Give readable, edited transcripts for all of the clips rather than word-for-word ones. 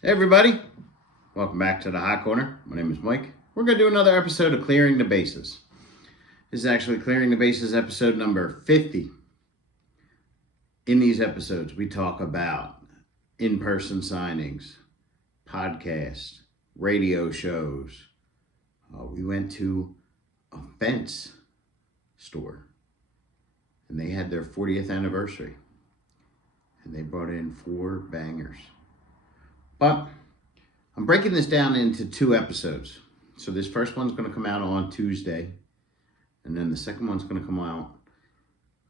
Hey everybody, welcome back to the Hot Corner. My name is Mike. We're going to do another episode of Clearing the Bases. This is actually Clearing the Bases episode number 50. In these episodes, we talk about in-person signings, podcasts, radio shows. We went to a fence store and they had their 40th anniversary and they brought in 4 bangers. But I'm breaking this down into 2 episodes. So this first one's going to come out on Tuesday, and then the second one's going to come out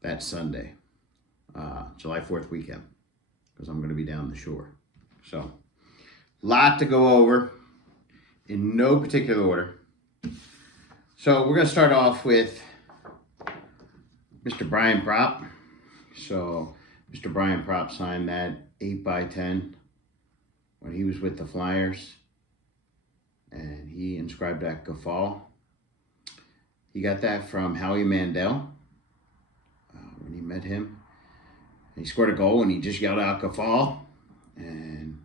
that Sunday, July 4th weekend, because I'm going to be down the shore. So, lot to go over in no particular order. So we're going to start off with Mr. Brian Propp. So Mr. Brian Propp signed that 8x10 when he was with the Flyers, and he inscribed that Gafal. He got that from Howie Mandel when he met him. And he scored a goal and he just yelled out Gafal, and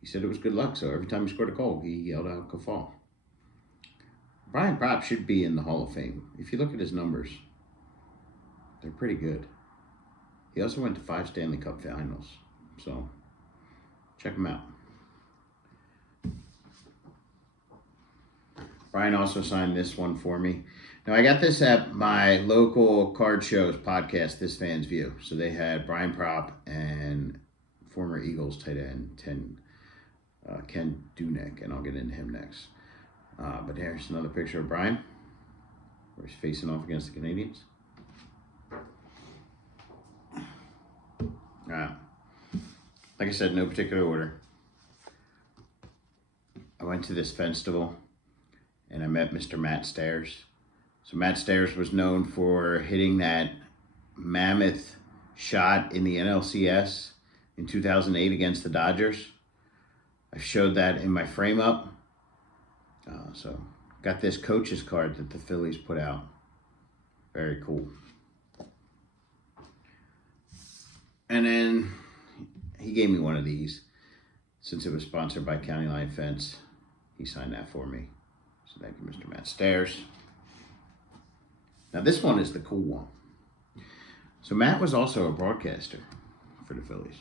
he said it was good luck. So every time he scored a goal, he yelled out Gafal. Brian Propp should be in the Hall of Fame. If you look at his numbers, they're pretty good. He also went to 5 Stanley Cup finals, so check him out. Brian also signed this one for me. Now, I got this at my local card shows podcast, This Fan's View. So they had Brian Propp and former Eagles tight end Ken Dunick, and I'll get into him next. But here's another picture of Brian, where he's facing off against the Canadians. Like I said, no particular order. I went to this festival and I met Mr. Matt Stairs. So Matt Stairs was known for hitting that mammoth shot in the NLCS in 2008 against the Dodgers. I showed that in my frame up. So got this coach's card that the Phillies put out. Very cool. And then he gave me one of these. Since it was sponsored by County Line Fence, he signed that for me. So thank you, Mr. Matt Stairs. Now this one is the cool one. So Matt was also a broadcaster for the Phillies.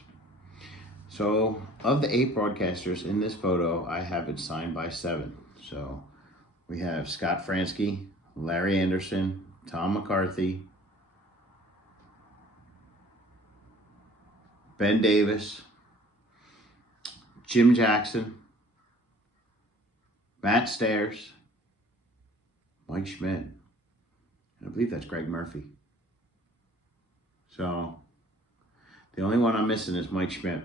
So of the 8 broadcasters in this photo, I have it signed by 7. So we have Scott Fransky, Larry Anderson, Tom McCarthy, Ben Davis, Jim Jackson, Matt Stairs, Mike Schmidt, and I believe that's Greg Murphy. So the only one I'm missing is Mike Schmidt.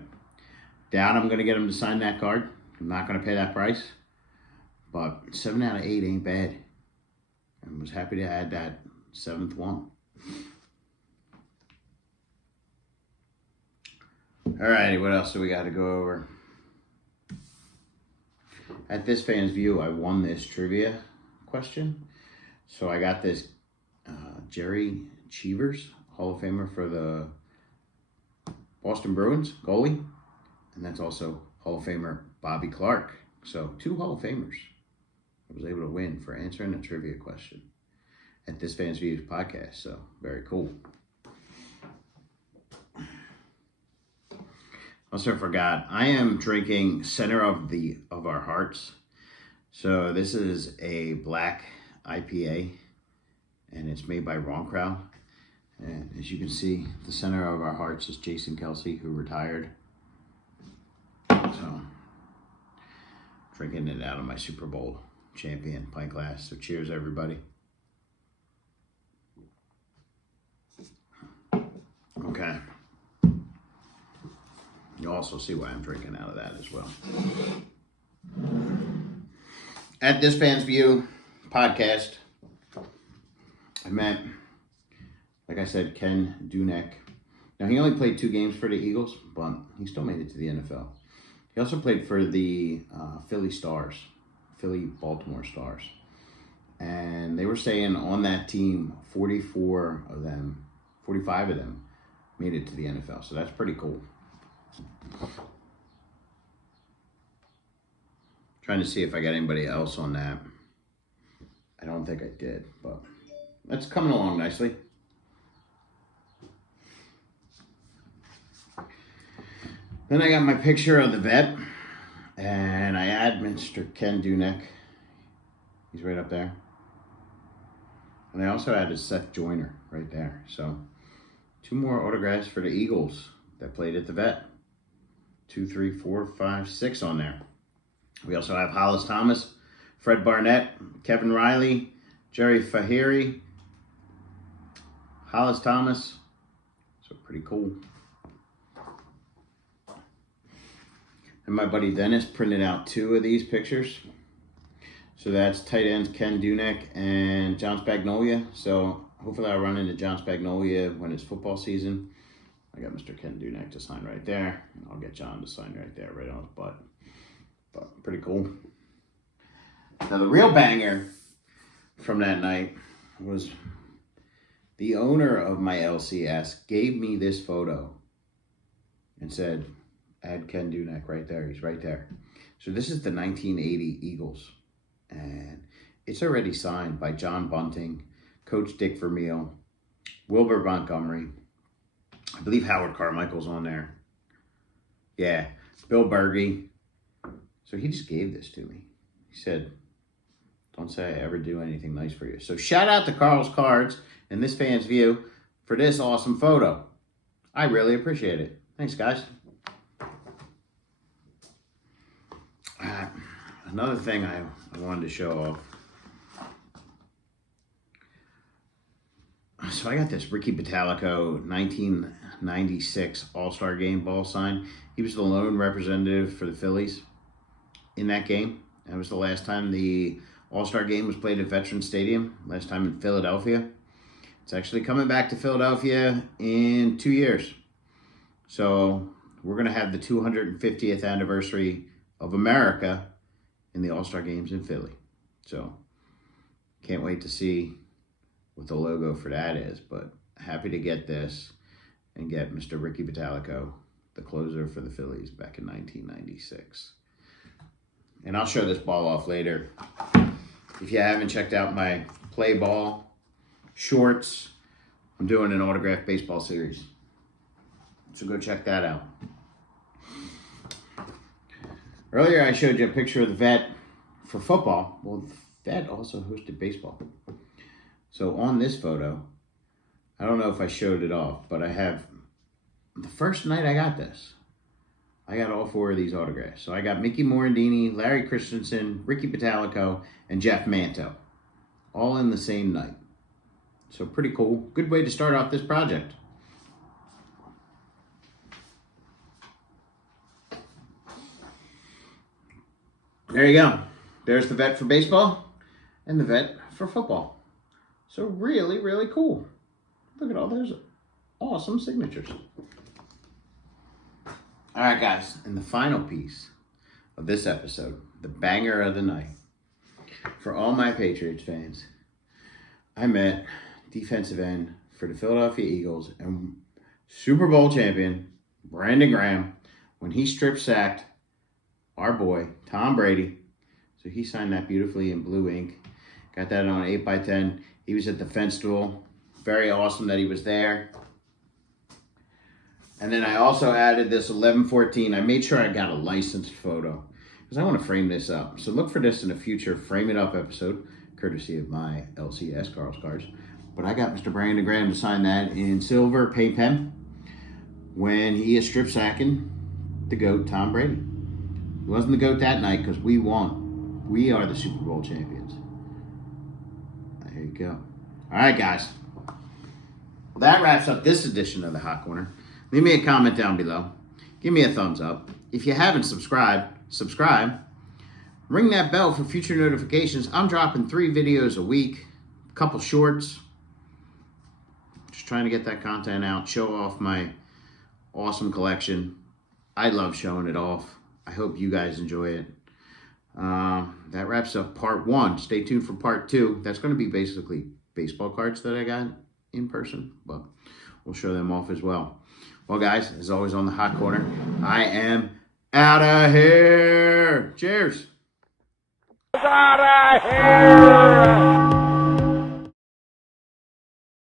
Doubt I'm going to get him to sign that card. I'm not going to pay that price. But 7 out of 8 ain't bad. I was happy to add that 7th one. Alrighty, what else do we got to go over? At This Fan's View, I won this trivia question. So I got this Jerry Cheevers, Hall of Famer for the Boston Bruins, goalie. And that's also Hall of Famer Bobby Clark. So 2 Hall of Famers I was able to win for answering a trivia question at This Fan's View podcast. So very cool. Also forgot, I am drinking Center of Our Hearts. So this is a black IPA, and it's made by Wrong Crowd. And as you can see, the Center of Our Hearts is Jason Kelsey, who retired. So drinking it out of my Super Bowl champion pint glass. So cheers, everybody. Okay. You'll also see why I'm drinking out of that as well. At This Fan's View podcast, I met, like I said, Ken Dunick. Now, he only played 2 games for the Eagles, but he still made it to the NFL. He also played for the Philly Baltimore Stars. And they were saying on that team, 45 of them made it to the NFL. So that's pretty cool. Trying to see if I got anybody else on that. I don't think I did, but that's coming along nicely. Then I got my picture of the vet, and I add Mr. Ken Dunick. He's right up there. And I also added Seth Joyner right there. So 2 more autographs for the Eagles that played at the vet. 2, 3, 4, 5, 6 on there. We also have Hollis Thomas, Fred Barnett, Kevin Riley, Jerry Fahiri, Hollis Thomas. So pretty cool. And my buddy Dennis printed out 2 of these pictures. So that's tight ends Ken Dunick and John Spagnolia. So hopefully I'll run into John Spagnolia when it's football season. I got Mr. Ken Dunick to sign right there. And I'll get John to sign right there, right on his butt. But pretty cool. Now the real banger from that night was the owner of my LCS gave me this photo and said, add Ken Dunick right there. He's right there. So this is the 1980 Eagles. And it's already signed by John Bunting, Coach Dick Vermeil, Wilbur Montgomery. I believe Howard Carmichael's on there. Yeah, Bill Berge. So he just gave this to me. He said, don't say I ever do anything nice for you. So shout out to Carl's Cards and This Fan's View for this awesome photo. I really appreciate it. Thanks, guys. Another thing I wanted to show off. So I got this Ricky Bottalico 1996 All-Star Game ball sign. He was the lone representative for the Phillies in that game. That was the last time the All-Star Game was played at Veterans Stadium, last time in Philadelphia. It's actually coming back to Philadelphia in 2 years. So we're going to have the 250th anniversary of America in the All-Star Games in Philly. So can't wait to see what the logo for that is, but happy to get this and get Mr. Ricky Bottalico, the closer for the Phillies back in 1996. And I'll show this ball off later. If you haven't checked out my play ball shorts, I'm doing an autographed baseball series. So go check that out. Earlier I showed you a picture of the vet for football. Well, the vet also hosted baseball. So on this photo, I don't know if I showed it off, but I have, the first night I got this, I got all 4 of these autographs. So I got Mickey Morandini, Larry Christensen, Ricky Bottalico, and Jeff Manto, all in the same night. So pretty cool. Good way to start off this project. There you go. There's the vet for baseball and the vet for football. So really, really cool. Look at all those awesome signatures. All right, guys. And the final piece of this episode, the banger of the night. For all my Patriots fans, I met defensive end for the Philadelphia Eagles and Super Bowl champion Brandon Graham when he strip sacked our boy, Tom Brady. So he signed that beautifully in blue ink. Got that on 8x10. He was at the fence duel. Very awesome that he was there. And then I also added this 1114. I made sure I got a licensed photo because I want to frame this up. So look for this in a future Frame It Up episode, courtesy of my LCS Carl's Cards. But I got Mr. Brandon Graham to sign that in silver paint pen when he is strip sacking the GOAT, Tom Brady. He wasn't the GOAT that night because we won. We are the Super Bowl champions. There you go. All right, guys. That wraps up this edition of the Hot Corner. Leave me a comment down below. Give me a thumbs up. If you haven't subscribed, subscribe. Ring that bell for future notifications. I'm dropping 3 videos a week, a couple shorts. Just trying to get that content out, show off my awesome collection. I love showing it off. I hope you guys enjoy it. That wraps up part 1. Stay tuned for part 2. That's going to be basically baseball cards that I got in person, but we'll show them off as well. Well, guys, as always on the Hot Corner, I am out of here. Cheers. Out of here!